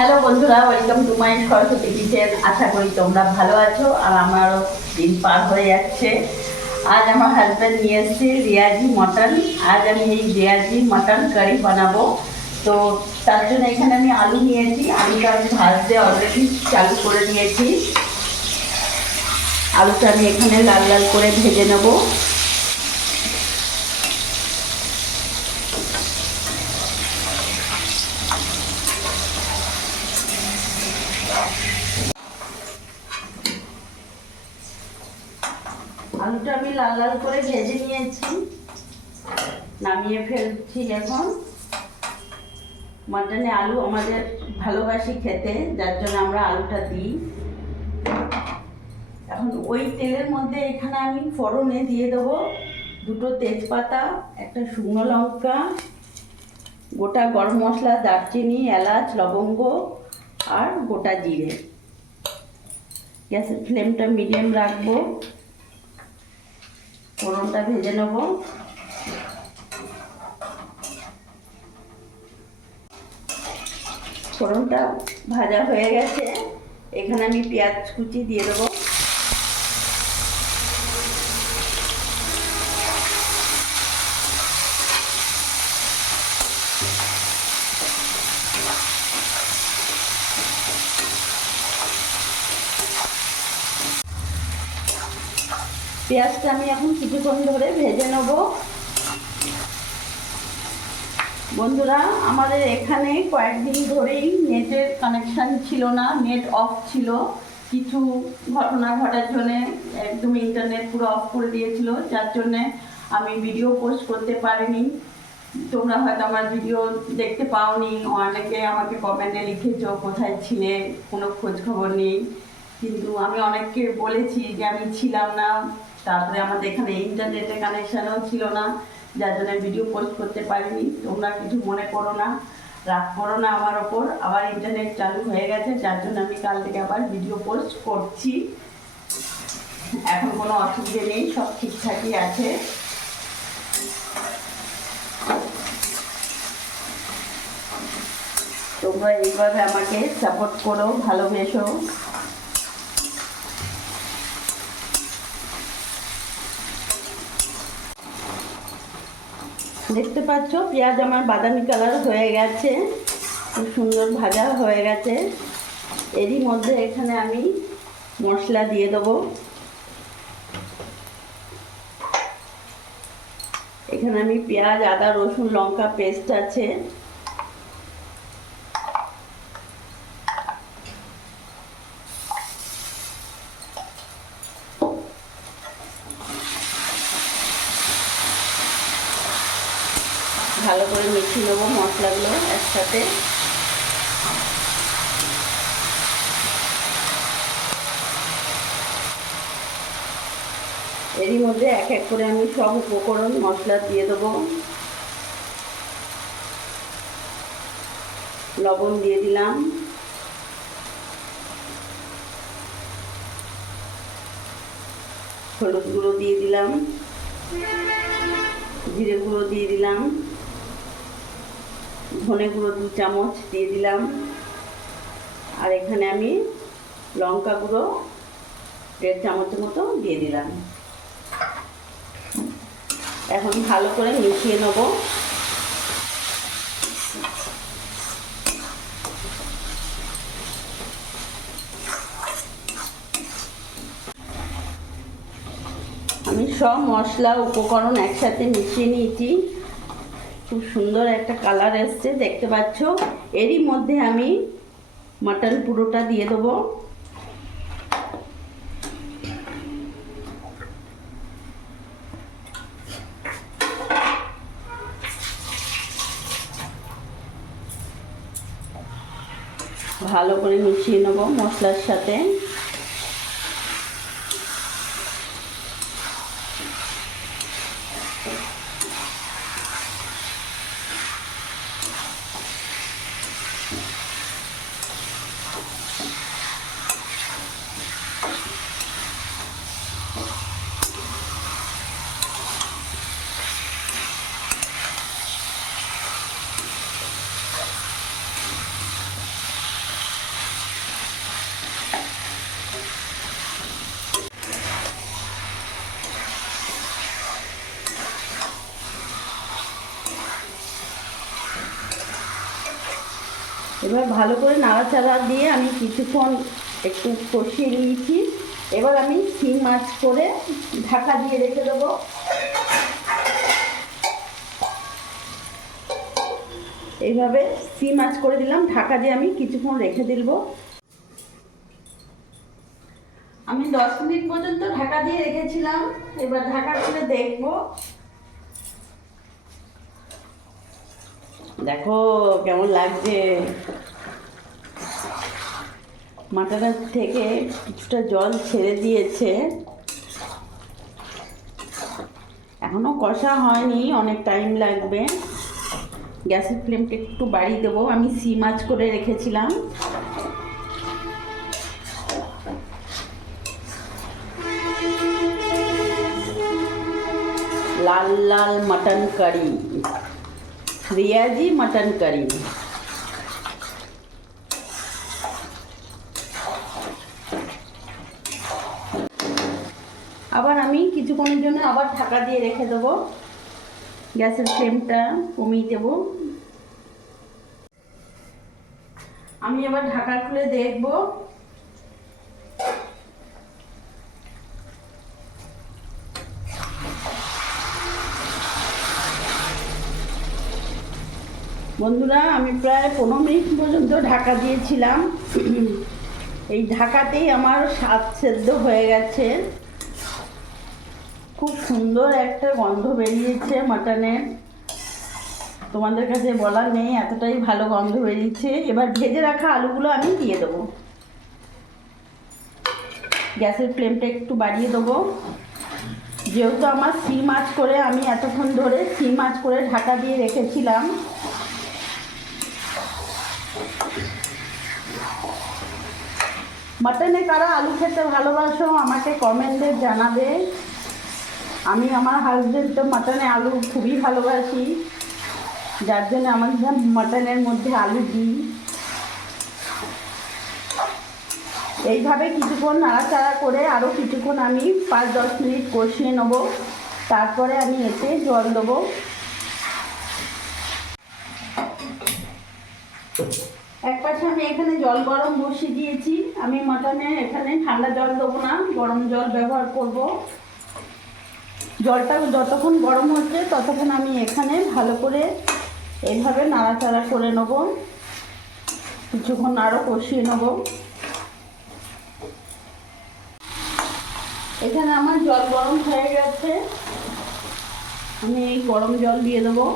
Hello বন্ধুরা, welcome to my Saraswati kitchen. আশা করি তোমরা ভালো আছো আর আমারও দিন পার হয়ে যাচ্ছে। আজ আমার হাজব্যান্ড নিয়ে এসেছে রিয়াজি মটন। আজ আমি এই রিয়াজি মটন কারি বানাবো। তো তার জন্য এখানে আমি আলু নিয়েছি। আলুটা আমি ভাজতে অলরেডি চালু করে দিয়েছি। আলুটা আমি এখানে লাল লাল করে ভেজে নেবো। আলুটা আমি লাল লাল করে ভেজে নিয়েছি, নামিয়ে ফেলছি। এখন মাটনে আলু আমাদের ভালোবাসি খেতে, যার জন্য আমরা আলুটা দিই। এখন ওই তেলের মধ্যে এখানে আমি ফোড়নে দিয়ে দেবো দুটো তেজপাতা, একটা শুকনো লঙ্কা, গোটা গরম মশলা, দারচিনি, এলাচ, লবঙ্গ আর গোটা জিরে। গ্যাসের ফ্লেমটা মিডিয়াম রাখবো। ফোড়নটা ভেজে নেব। ফোড়নটা ভাজা হয়ে গেছে, এখানে আমি পেঁয়াজ কুচি দিয়ে দেবো। পেঁয়াজটা আমি এখন কিছুক্ষণ ধরে ভেজে নেব। বন্ধুরা, আমাদের এখানে কয়েকদিন ধরেই নেটের কানেকশান ছিল না, নেট অফ ছিল। কিছু ঘটনা ঘটার জন্যে একদম ইন্টারনেট পুরো অফ করে দিয়েছিল, যার জন্যে আমি ভিডিও পোস্ট করতে পারিনি। তোমরা হয়তো আমার ভিডিও দেখতে পাওনি। অনেকে আমাকে কমেন্টে লিখেছো কোথায় ছিলে, কোনো খোঁজ খবর নেই। কিন্তু আমি অনেককে বলেছি যে আমি ছিলাম না। তারপরে আমাদের এখানে ইন্টারনেটের কানেকশানও ছিল না, যার জন্য ভিডিও পোস্ট করতে পারিনি। তোমরা কিছু মনে করো না, রাগ করো না আমার ওপর। আবার ইন্টারনেট চালু হয়ে গেছে, যার জন্য আমি কাল থেকে আবার ভিডিও পোস্ট করছি। এখন কোনো অসুবিধে নেই, সব ঠিকঠাকই আছে। তোমরা এইভাবে আমাকে সাপোর্ট করো, ভালোবেসো। দেখতে পাচ্ছ পেঁয়াজ আমার বাদামি কালার হয়ে গেছে, খুব সুন্দর ভাজা হয়ে গেছে। এরই মধ্যে এখানে আমি মশলা দিয়ে দেবো। এখানে আমি পেঁয়াজ, আদা, রসুন, লঙ্কা পেস্ট আছে, ভালো করে মিশিয়ে নেবো মশলাগুলো একসাথে। এরই মধ্যে এক এক করে আমি সব উপকরণ মশলা দিয়ে দেবো। লবণ দিয়ে দিলাম, হলুদ গুঁড়ো দিয়ে দিলাম, জিরে গুঁড়ো দিয়ে দিলাম, ধনে গুঁড়ো 2 চামচ দিয়ে দিলাম, আর এখানে আমি লঙ্কা গুঁড়ো 1.5 চামচের মতো দিয়ে দিলাম। এখন ভালো করে মিশিয়ে নেব। আমি সব মশলা উপকরণ একসাথে মিশিয়ে নিয়েছি, খুব সুন্দর একটা কালার এসছে, দেখতে পাচ্ছ। এরই মধ্যে আমি মটন পুরোটা দিয়ে দেবো। ভালো করে মিশিয়ে নেব মশলার সাথে। এবার ভালো করে নাড়াচাড়া দিয়ে আমি কিছুক্ষণ একটু কষিয়ে নিয়েছি। এবার আমি সিম আঁচ করে ঢাকা দিয়ে রেখে দেবো। এইভাবে সিম আঁচ করে দিলাম, ঢাকা দিয়ে আমি কিছুক্ষণ রেখে দেব। আমি 10 মিনিট পর্যন্ত ঢাকা দিয়ে রেখেছিলাম। এবার ঢাকা খুলে দেখব। দেখো কেমন লাগছে। মাটনের থেকে কিছুটা জল ছেড়ে দিয়েছে, এখনো কষা হয়নি, অনেক টাইম লাগবে। গ্যাসের ফ্লেমটা একটু বাড়িয়ে দেবো। আমি সিম আঁচ করে রেখেছিলাম। লাল লাল mutton curry, Riaji mutton curry. আবার আমি কিছুক্ষণের জন্য আবার ঢাকা দিয়ে রেখে দেবো। গ্যাসের ফ্লেমটা কমিয়ে দেব। আমি এবার ঢাকা খুলে দেখব। বন্ধুরা, আমি প্রায় 15 মিনিট পর্যন্ত ঢাকা দিয়েছিলাম। এই ঢাকাতেই আমার স্বাদ সেদ্ধ হয়ে গেছে। খুব সুন্দর একটা গন্ধ বেরিয়েছে মাটনের, তোমাদের কাছে বলার নেই, এতটাই ভালো গন্ধ বেরিয়েছে। এবার ভেজে রাখা আলুগুলো আমি দিয়ে দেবো। গ্যাসের ফ্লেমটা একটু বাড়িয়ে দেবো। যেহেতু আমার সিম আঁচ করে, আমি এতক্ষণ ধরে সিম আঁচ করে ঢাকা দিয়ে রেখেছিলাম। মাটনে কারা আলু খেতে ভালোবাসো আমাকে কমেন্টে জানাবে। আমি আমার হাজবেন্ড তো মাটনে আলু খুবই ভালোবাসি, যার জন্য আমার মাটনের মধ্যে আলু দিই। এইভাবে কিছুক্ষণ নাড়াচাড়া করে আরও কিছুক্ষণ আমি 5-10 মিনিট কষিয়ে নেব। তারপরে আমি এতে জল দেবো। একপাশে আমি এখানে জল গরম বসিয়ে দিয়েছি। আমি মাটনে এখানে ঠান্ডা জল দেবো না, গরম জল ব্যবহার করব। জলটা যতক্ষণ গরম হচ্ছে ততক্ষণ আমি এখানে ভালো করে এইভাবে নাড়াচাড়া করে নেব। কিছুক্ষণ আরও কষিয়ে নেব। এখানে আমার জল গরম হয়ে গেছে, আমি এই গরম জল দিয়ে দেবো।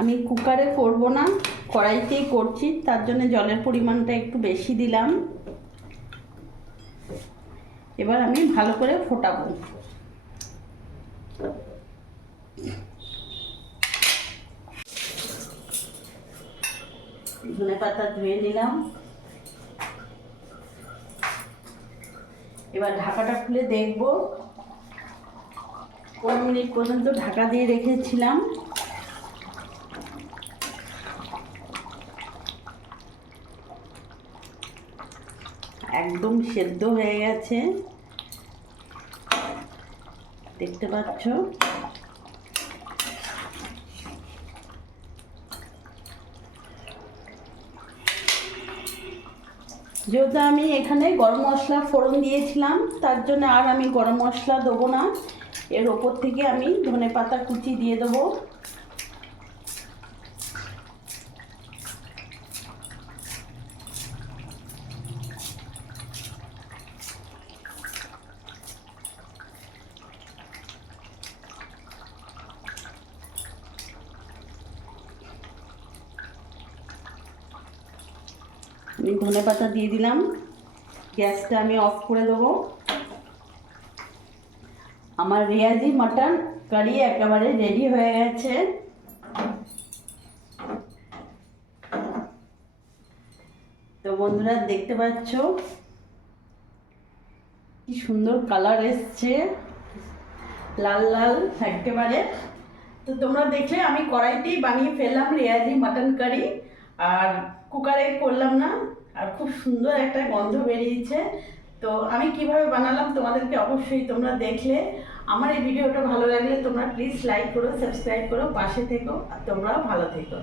আমি কুকারে করব না, কড়াইতেই করছি, তার জন্য জলের পরিমাণটা একটু বেশি দিলাম। এবার আমি ভালো করে ফোটাবো। ধনেপাতা ধুয়ে নিলাম। এবার ঢাকাটা খুলে দেখব। 15 মিনিট পর্যন্ত ঢাকা দিয়ে রেখেছিলাম। একদম সেদ্ধ হয়ে গেছে, দেখতে পাচ্ছ। যেহেতু আমি এখানে গরম মশলা ফোড়ন দিয়েছিলাম, তার জন্য আর আমি গরম মশলা দেবো না। এর ওপর থেকে আমি ধনেপাতা কুচি দিয়ে দেবো। আমি ধনেপাতা দিয়ে দিলাম। গ্যাসটা আমি অফ করে দেবো। আমার রিয়াজি মটন কারি একেবারে রেডি হয়ে গেছে। তো বন্ধুরা, দেখতে পাচ্ছ কি সুন্দর কালার এসছে, লাল লাল একেবারে। তো তোমরা দেখলে আমি কড়াইতেই বানিয়ে ফেললাম রেয়াজি মাটন কারি, আর কুকারে করলাম না, আর খুব সুন্দর একটা গন্ধ বেরিয়েছে। তো আমি কিভাবে বানালাম তোমাদেরকে অবশ্যই তোমরা দেখলে। আমার এই ভিডিওটা ভালো লাগলে তোমরা প্লিজ লাইক করো, সাবস্ক্রাইব করো, পাশে থেকো, আর তোমরাও ভালো থেকো।